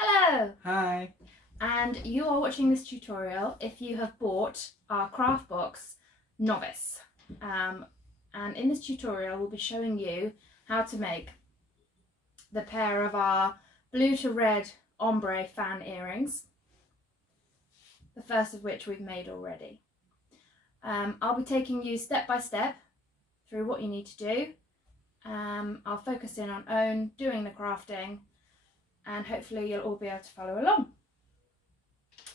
Hello! Hi! And you are watching this tutorial if you have bought our craft box Novice. And in this tutorial we'll be showing you how to make the pair of our blue to red ombre fan earrings, the first of which we've made already. I'll be taking you step by step through what you need to do. I'll focus in on Own doing the crafting, and hopefully you'll all be able to follow along.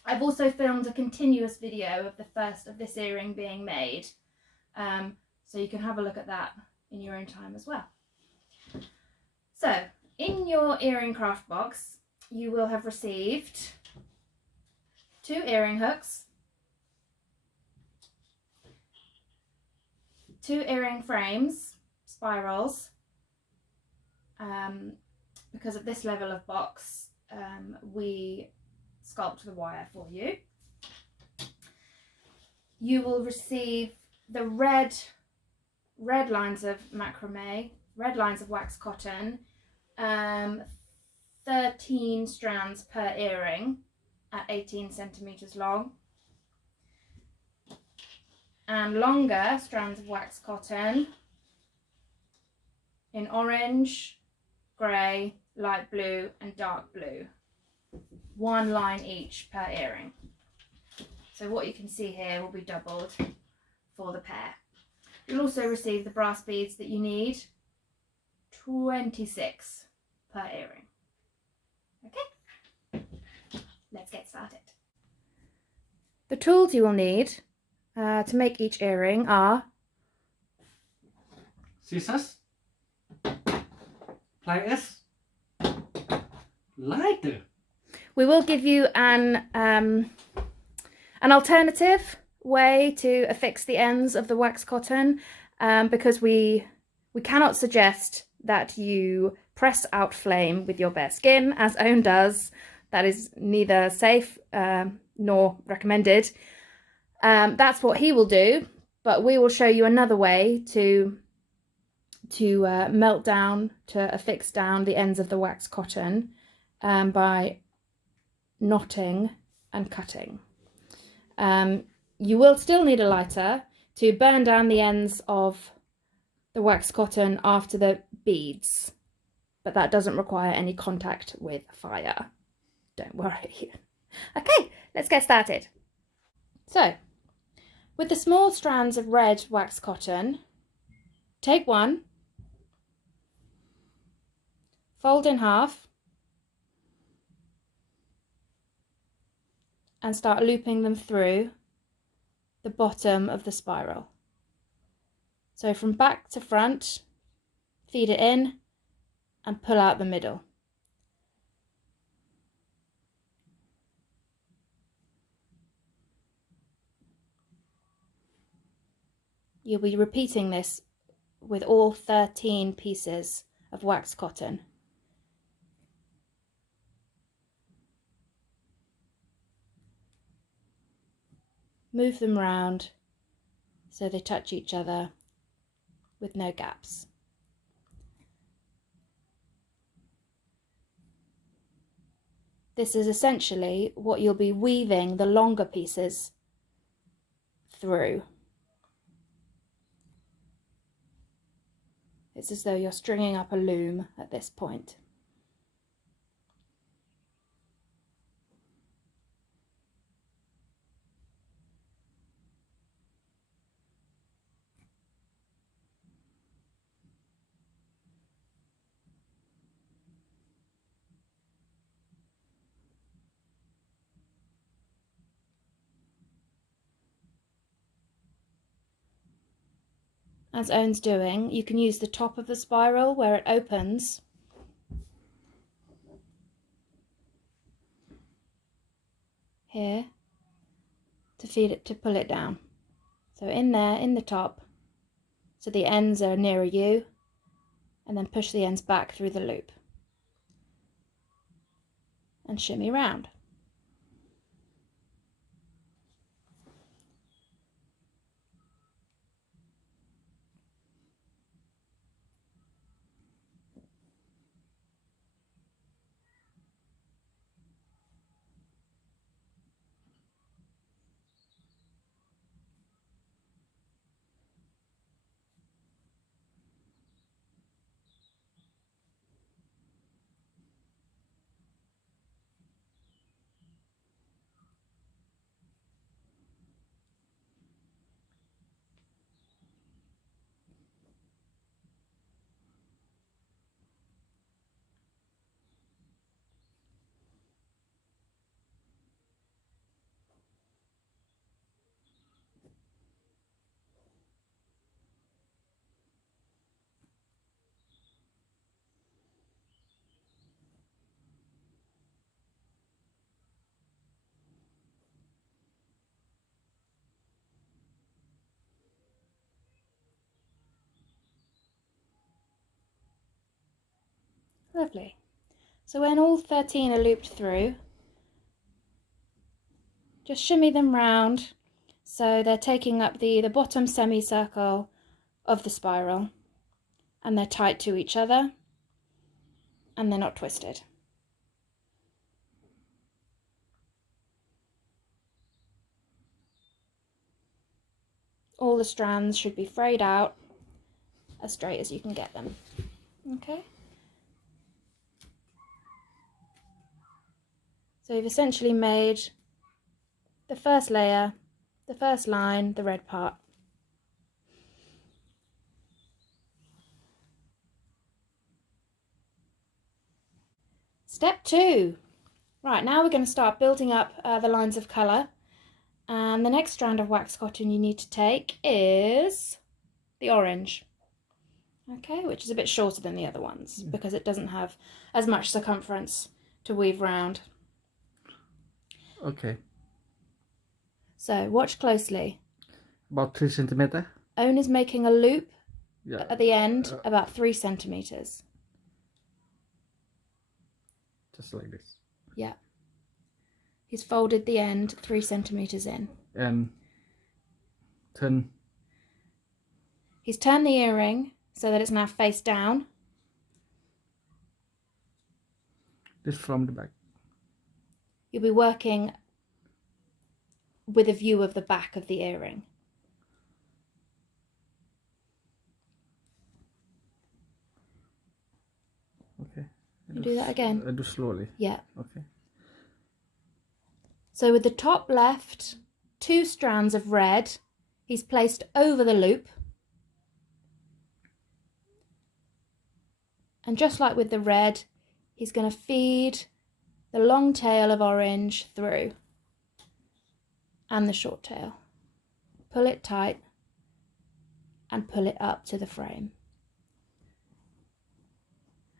I've also filmed a continuous video of the first of this earring being made, so you can have a look at that in your own time as well. So, in your earring craft box, you will have received 2 earring hooks, 2 earring frames, spirals. Because of this level of box, we sculpt the wire for you. You will receive the red lines of macrame, red lines of wax cotton, 13 strands per earring at 18 centimeters long, and longer strands of wax cotton in orange, grey, light blue and dark blue. 1 line each per earring. So what you can see here will be doubled for the pair. You'll also receive the brass beads that you need, 26 per earring. Okay, let's get started. The tools you will need to make each earring are Scissors, pliers, lighter. We will give you an alternative way to affix the ends of the wax cotton, because we cannot suggest that you press out flame with your bare skin, as Own does. That is neither safe nor recommended. That's what he will do, but we will show you another way to melt down, to affix down the ends of the wax cotton by knotting and cutting. You will still need a lighter to burn down the ends of the wax cotton after the beads, but that doesn't require any contact with fire. Don't worry. Okay, let's get started. So, with the small strands of red wax cotton, take one, fold in half, and start looping them through the bottom of the spiral. So from back to front, feed it in and pull out the middle. You'll be repeating this with all 13 pieces of wax cotton. Move them round so they touch each other with no gaps. This is essentially what you'll be weaving the longer pieces through. It's as though you're stringing up a loom at this point. As Owen's doing, you can use the top of the spiral where it opens here to feed it, to pull it down. So in there, in the top, so the ends are nearer you, and then push the ends back through the loop and shimmy round. Lovely. So when all 13 are looped through, just shimmy them round so they're taking up the bottom semicircle of the spiral, and they're tight to each other and they're not twisted. All the strands should be frayed out as straight as you can get them. Okay. So you've essentially made the first layer, the first line, the red part. Step 2. Right, now we're going to start building up the lines of colour. And the next strand of wax cotton you need to take is the orange. Okay, which is a bit shorter than the other ones because it doesn't have as much circumference to weave round. Okay. So watch closely. About 3 centimeter. Owen is making a loop Yeah. at the end about 3 centimeters. Just like this. Yeah. He's folded the end 3 centimeters in. And turn. He's turned the earring so that it's now face down. This from the back. You'll be working with a view of the back of the earring. Okay. You do that again? I do slowly. Yeah. Okay. So with the top left, 2 strands of red, he's placed over the loop. And just like with the red, he's going to feed the long tail of orange through and the short tail. Pull it tight and pull it up to the frame.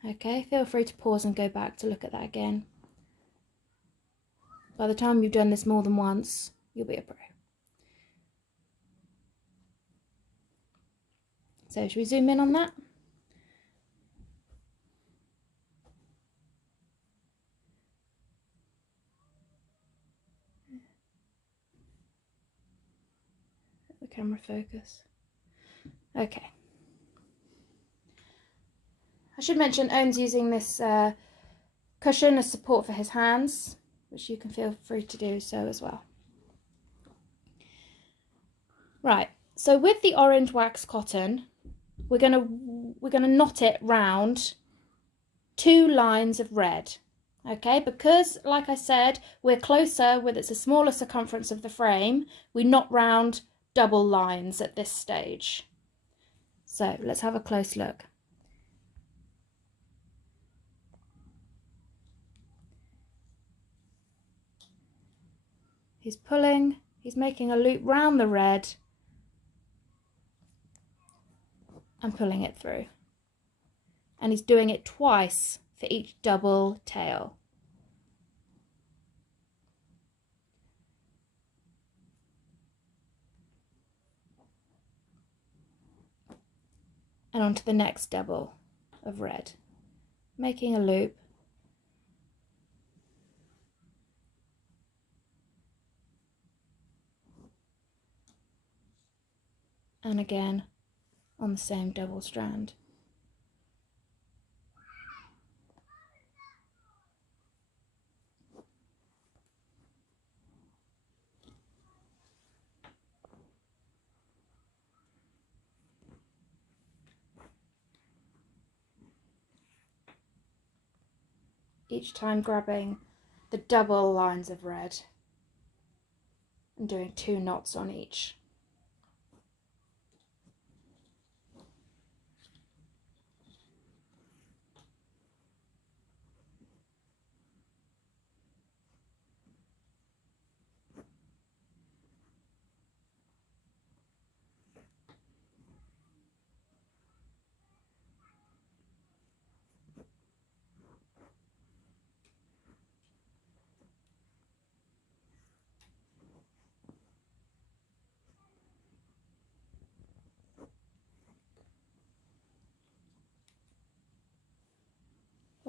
Okay, feel free to pause and go back to look at that again. By the time you've done this more than once, you'll be a pro. So should we zoom in on that? Let the camera focus. Okay. I should mention Owen's using this cushion as support for his hands, which you can feel free to do so as well. Right, so with the orange wax cotton, we're gonna knot it round 2 lines of red. Okay, because like I said, we're closer with it's a smaller circumference of the frame, we knot round double lines at this stage. So let's have a close look. He's pulling, he's making a loop round the red and pulling it through. And he's doing it twice for each double tail. And onto the next double of red, making a loop. And again on the same double strand. Each time grabbing the double lines of red and doing 2 knots on each.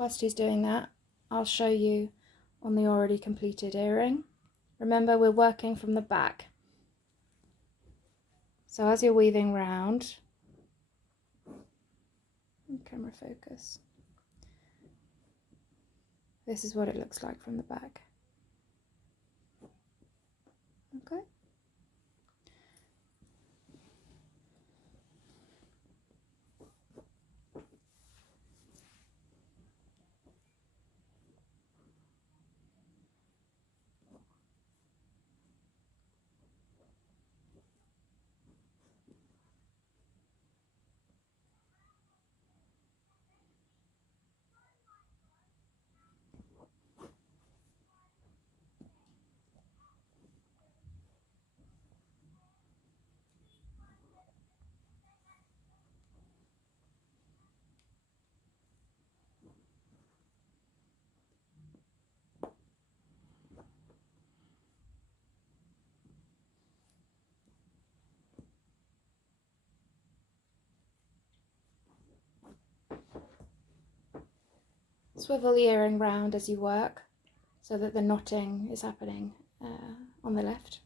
whilst he's doing that, I'll show you on the already completed earring. Remember, we're working from the back. So as you're weaving round, camera focus, this is what it looks like from the back. Okay. Swivel the earring round as you work so that the knotting is happening on the left.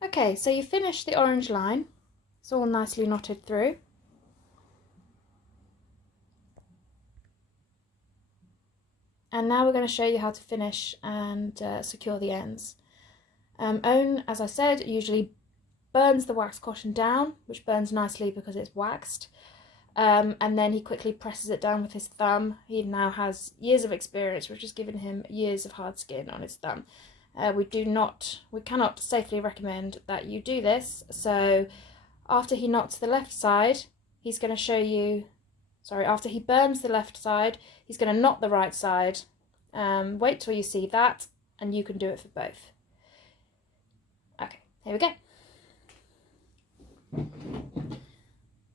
Okay, so you finished the orange line. It's all nicely knotted through. And now we're going to show you how to finish and secure the ends. Owen, as I said, usually burns the wax cotton down, which burns nicely because it's waxed. And then he quickly presses it down with his thumb. He now has years of experience, which has given him years of hard skin on his thumb. We cannot safely recommend that you do this. So after he knots the left side, he's going to show you, after he burns the left side, he's going to knot the right side. Wait till you see that, and you can do it for both. Okay, here we go.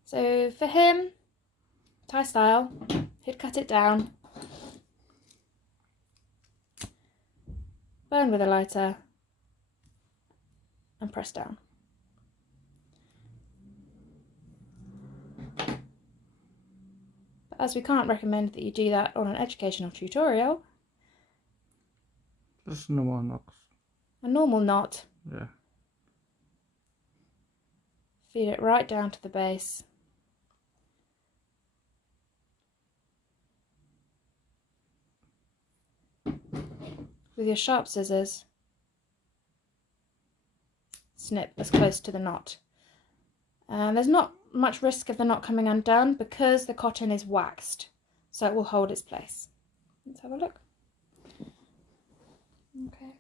So for him, Thai style, he'd cut it down, burn with a lighter, and press down. But as we can't recommend that you do that on an educational tutorial, just normal knots. A normal knot. Yeah. Feed it right down to the base. With your sharp scissors, snip as close to the knot. There's not much risk of the knot coming undone because the cotton is waxed, so it will hold its place. Let's have a look. Okay.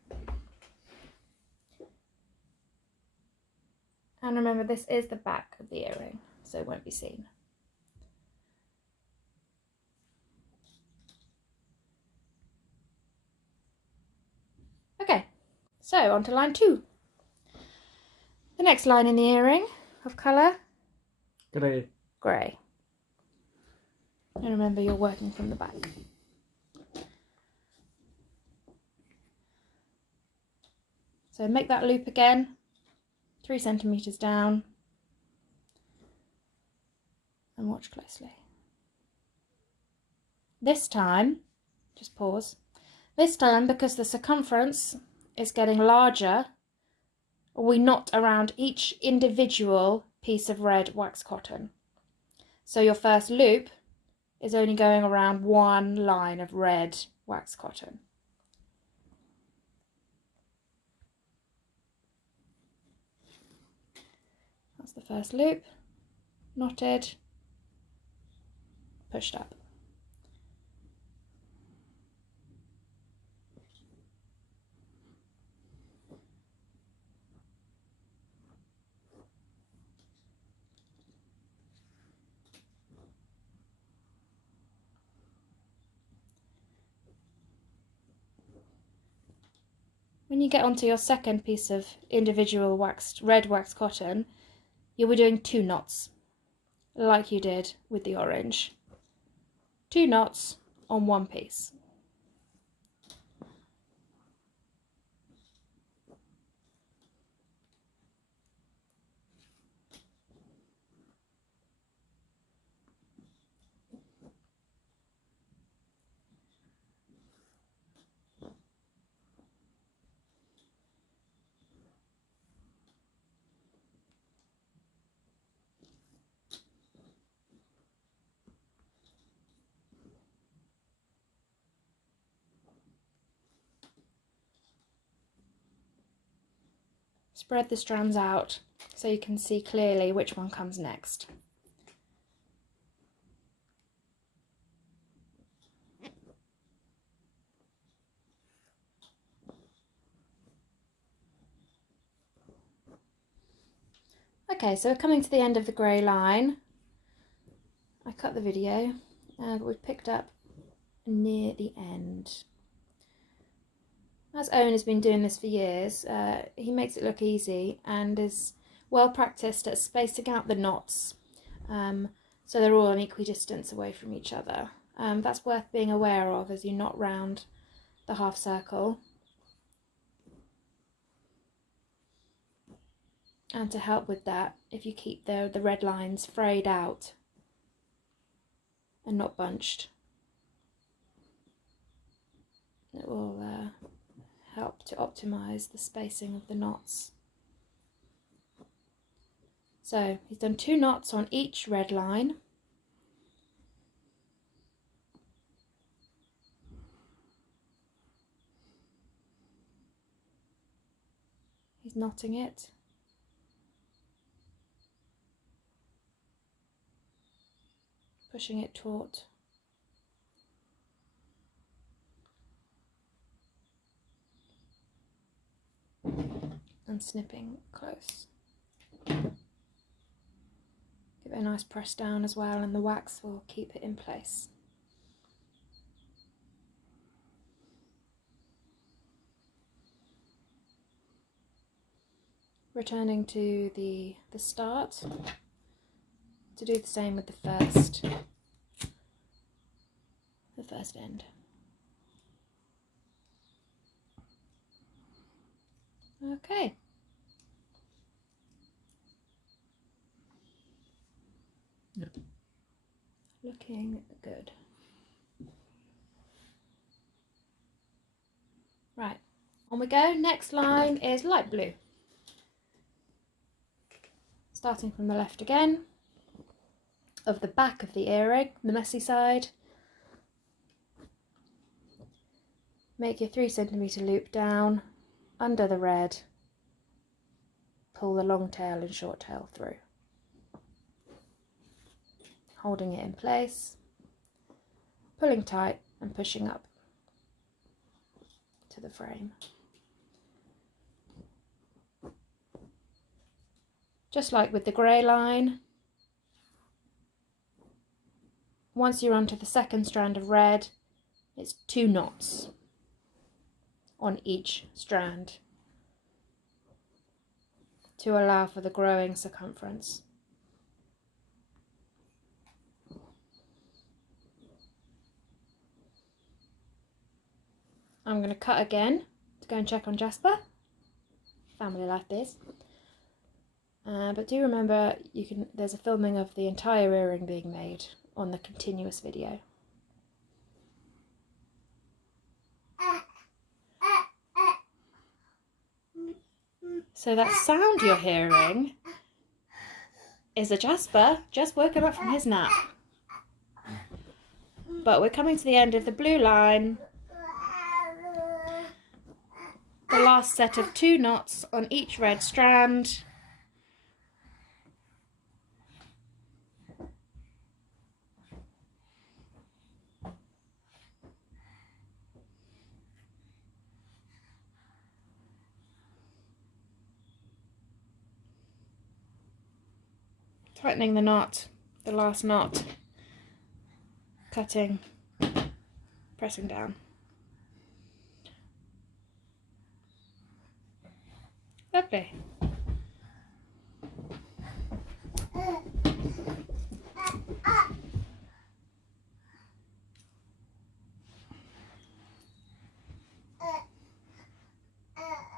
And remember, this is the back of the earring, so it won't be seen. Okay, so on to line 2. The next line in the earring of colour? Grey. Grey. And remember, you're working from the back. So make that loop again, 3 centimetres down, and watch closely. This time, just pause, this time because the circumference is getting larger, we knot around each individual piece of red wax cotton. So your first loop is only going around one line of red wax cotton. That's the first loop, knotted, pushed up. When you get onto your second piece of individual red waxed cotton, you'll be doing 2 knots, like you did with the orange. 2 knots on one piece. Spread the strands out so you can see clearly which one comes next. Okay, so we're coming to the end of the grey line. I cut the video, but we've picked up near the end. As Owen has been doing this for years, he makes it look easy and is well practiced at spacing out the knots, so they're all an equidistance away from each other. That's worth being aware of as you knot round the half circle. And to help with that, if you keep the red lines frayed out and not bunched, it will help to optimise the spacing of the knots. So he's done 2 knots on each red line. He's knotting it. Pushing it taut. And snipping close. Give it a nice press down as well, and the wax will keep it in place. Returning to the start to do the same with the first end. Okay. Yep. Looking good. Right, on we go. Next line is light blue. Starting from the left again, of the back of the earring, the messy side. Make your 3 centimetre loop down under the red. Pull the long tail and short tail through. Holding it in place, pulling tight and pushing up to the frame. Just like with the grey line, once you're onto the second strand of red, it's 2 knots on each strand to allow for the growing circumference. I'm going to cut again to go and check on Jasper. Family life this. But do remember, there's a filming of the entire earring being made on the continuous video. So that sound you're hearing is a Jasper just woken up from his nap. But we're coming to the end of the blue line. The last set of 2 knots on each red strand. tightening the knot, the last knot, cutting, pressing down. Lovely.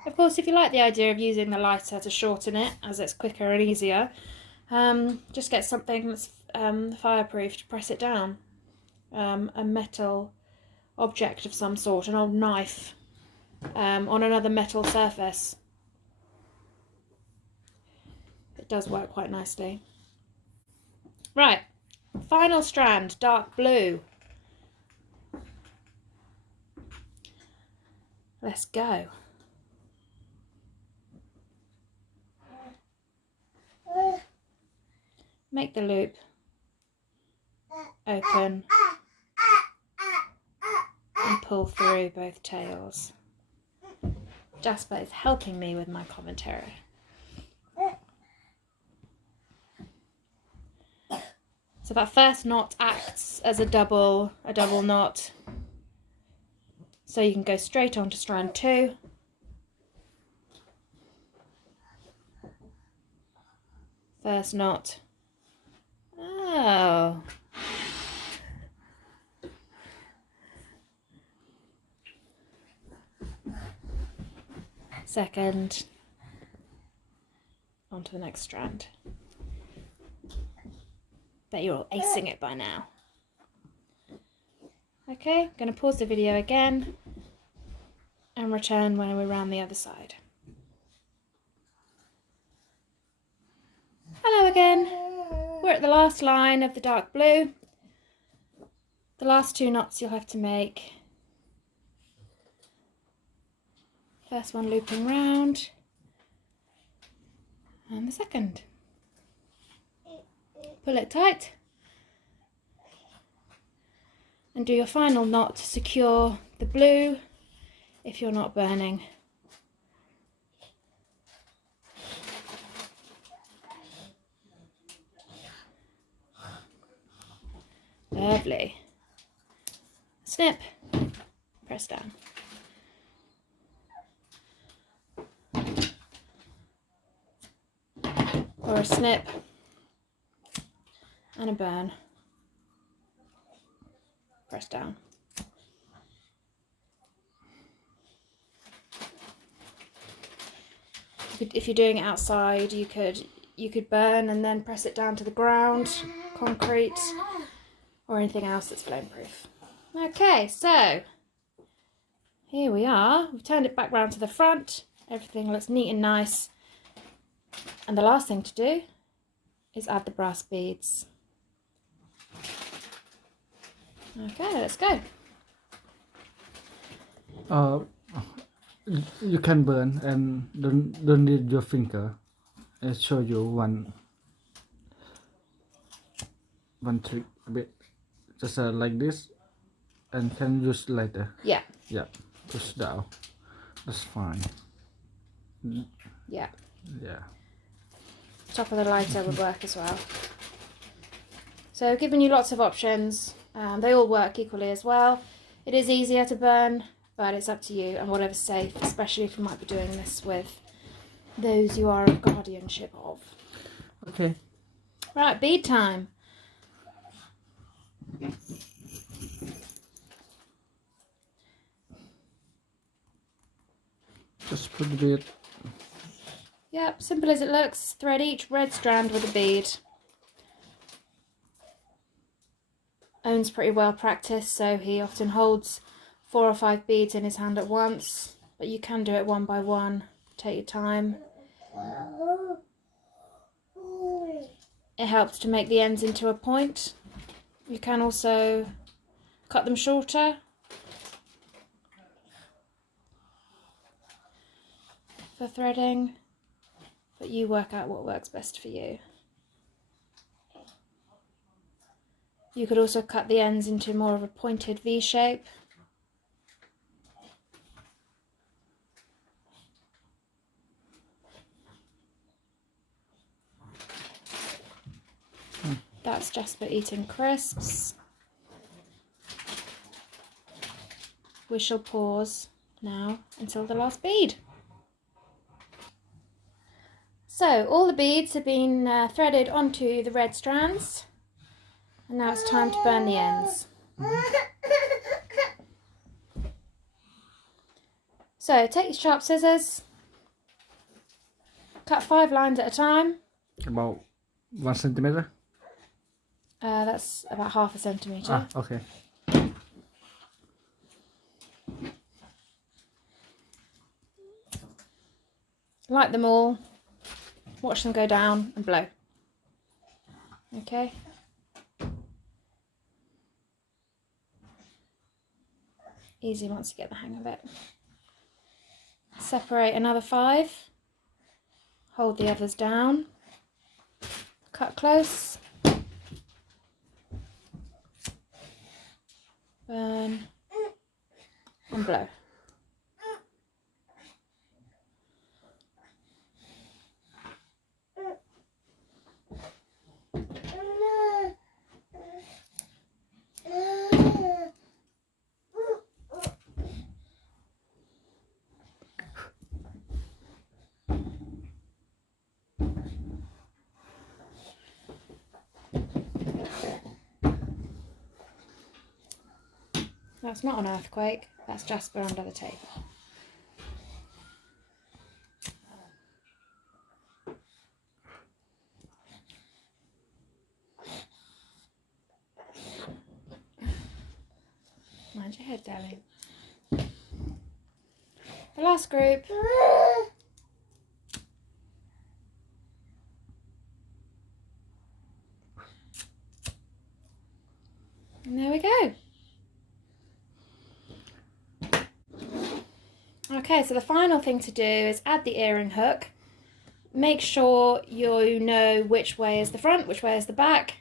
Of course, if you like the idea of using the lighter to shorten it, as it's quicker and easier, just get something that's fireproof to press it down. A metal object of some sort, an old knife, on another metal surface. It does work quite nicely. Right, final strand, dark blue. Let's go. Make the loop, open, and pull through both tails. Jasper is helping me with my commentary. So that first knot acts as a double knot. So you can go straight on to strand 2. First knot. Oh. Second. On to the next strand. Bet you're all acing it by now. Okay, I'm going to pause the video again and return when we're around the other side. Hello again. We're at the last line of the dark blue. The last 2 knots you'll have to make. First one looping round, and the second. Pull it tight and do your final knot to secure the blue if you're not burning. Lovely. Snip, press down. Or a snip and a burn. Press down. If you're doing it outside, you could burn and then press it down to the ground, concrete, or anything else that's flame proof. Okay, so here we are. We've turned it back round to the front. Everything looks neat and nice. And the last thing to do is add the brass beads. Okay, let's go. You can burn and don't need your finger. I'll show you one trick a bit. Just like this, and can use lighter. Yeah. Yeah, push down. That's fine. Yeah. Yeah. Top of the lighter would work as well. So I've given you lots of options. They all work equally as well. It is easier to burn, but it's up to you and whatever's safe, especially if you might be doing this with those you are a guardianship of. Okay. Right, bead time. Just put the bead. Yep, simple as it looks. Thread each red strand with a bead. Owen's pretty well practiced, so he often holds 4 or 5 beads in his hand at once, but you can do it one by one. Take your time. It helps to make the ends into a point. You can also cut them shorter for threading, but you work out what works best for you. You could also cut the ends into more of a pointed V shape. That's Jasper eating crisps. We shall pause now until the last bead. So all the beads have been threaded onto the red strands, and now it's time to burn the ends. So take your sharp scissors, cut 5 lines at a time. About 1 centimeter. That's about 1/2 centimetre. Ah, okay. Light them all, watch them go down and blow. Okay. Easy once you get the hang of it. Separate another 5. Hold the others down. Cut close. Burn. And blow. That's not an earthquake, that's Jasper under the table. Mind your head, darling. The last group. And there we go. Okay, so the final thing to do is add the earring hook. Make sure you know which way is the front, which way is the back,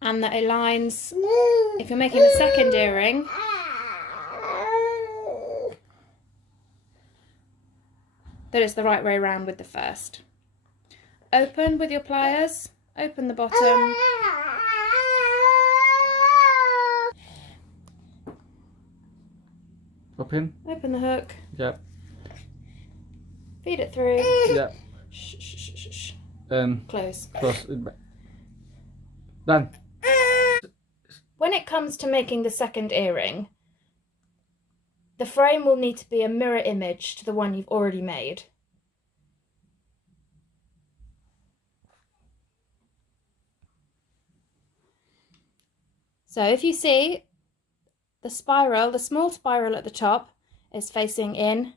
and that it aligns, if you're making the second earring, that it's the right way around with the first. Open with your pliers, open the bottom. Open the hook. Yep. Feed it through. Yep. Shh, shh, shh, shh, shh. Close Close. it back. Done. When it comes to making the second earring, the frame will need to be a mirror image to the one you've already made. So if you see the spiral, the small spiral at the top is facing in,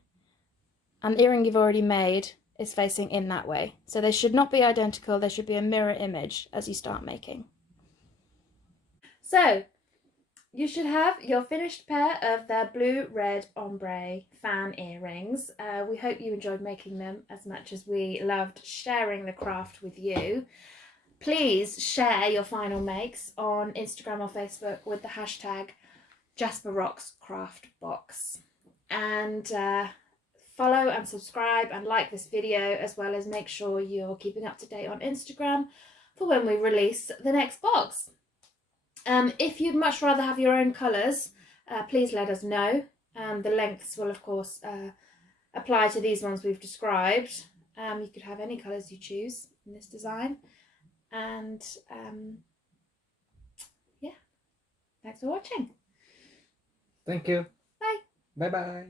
and the earring you've already made is facing in that way. So they should not be identical, they should be a mirror image as you start making. So you should have your finished pair of the blue-red ombre fan earrings. We hope you enjoyed making them as much as we loved sharing the craft with you. Please share your final makes on Instagram or Facebook with the hashtag Jasper Rocks Craft Box. And follow and subscribe and like this video, as well as make sure you're keeping up to date on Instagram for when we release the next box. If you'd much rather have your own colours, please let us know. The lengths will of course apply to these ones we've described. You could have any colours you choose in this design. And yeah, thanks for watching. Thank you. Bye. Bye bye.